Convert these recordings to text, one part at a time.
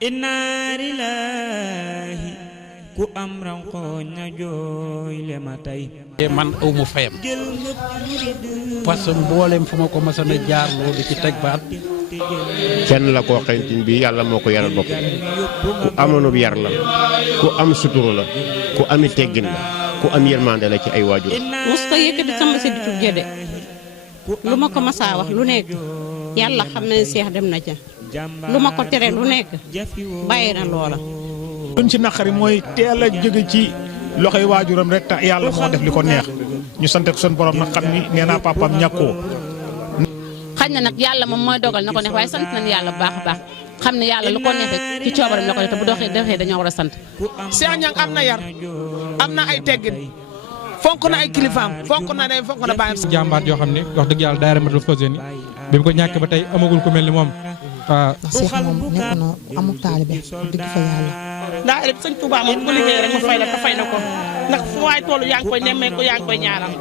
inna lillahi ku am ranqooñ na jooy le ma tey man aw mu fayam parce que mboolem fu ma ko mësoon a jaar loolu ci teg baat kenn la koo xamante ni bii yàlla moo ko yaral bopp ku amoonub yar la ku am suturu la ku ami teggin la ku am yërmande la ci ay waajur. musta yëkkati sama si ditu jëde lu ma ko masaa wax lu nekk yàlla xam ne seex dem na ca lu ma ko tere lu nekk bàyyi na loola. luñ ci naqari mooy teel a jóge ci loxoy waajuram rek te yàlla moo def li ko neex ñu sant ak sunu borom nag xam ni nee naa papaam ñàkkoo. xañ na nag yàlla moom mooy dogal na ko neex waaye sant nañu yàlla bu baax a baax xam ne yàlla lu ko neexee ci coobaram la ko def te bu defee dañoo war a sant. Cheikh Niang am na yar am na ay teggin fonk na ay kilifaam fonk na day fonk na bàyyam. jàmbaat yoo xam ne wax dëgg yàlla daayira Matlaboul Fawzeyni bi mu ko ñàkk ba tey amagul ku mel ni moom waaw. Cheikh moom nekk na amul taalibe dëgg fa yàlla. daayira bi sëñ Touba moom bu liggéey rek mu fay la te fay na ko ndax fu waay toll yaa ngi koy nemmeeku yaa ngi koy ñaaral.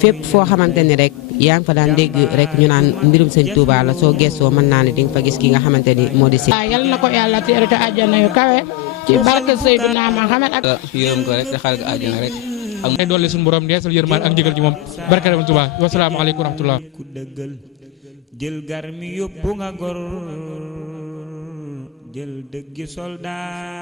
fépp foo xamante ni rek yaa ngi fa daan dégg rek ñu naan mbirum sëñ Touba la soo gëstoo mën naa ne di nga fa gis ki nga xamante ni moo di si. waaw yal na ko yàlla teeru te àjjana yu kawe ci barke Seydina Muhammad ak. yërëm ko rek te xaar ko àjjana rek. ak dolli suñu borom yeesal yërmaan ak njëgal ci moom barke Sëñ Touba wasalaamaaleykum wa rahmatullah. ku dëggal jël gar mi yóbbu nga gor jël dëggi soldat